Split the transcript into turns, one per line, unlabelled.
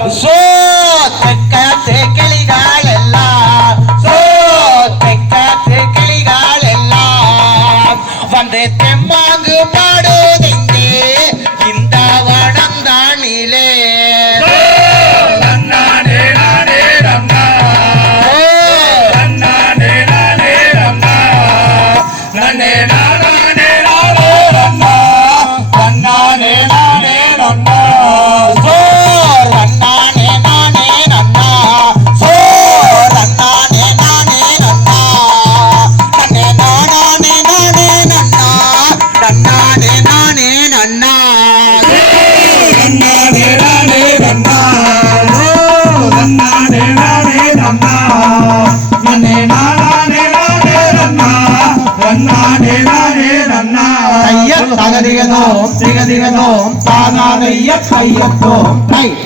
சோத்து கிளிகால் எல்லாம் சோத்து கிளிகால் எல்லாம் வந்து தெம்மாங்கு பாடுதிங்கே தகதிகதோம் திகதிகதோம் தானாதைய கையத்தோம் ரைட்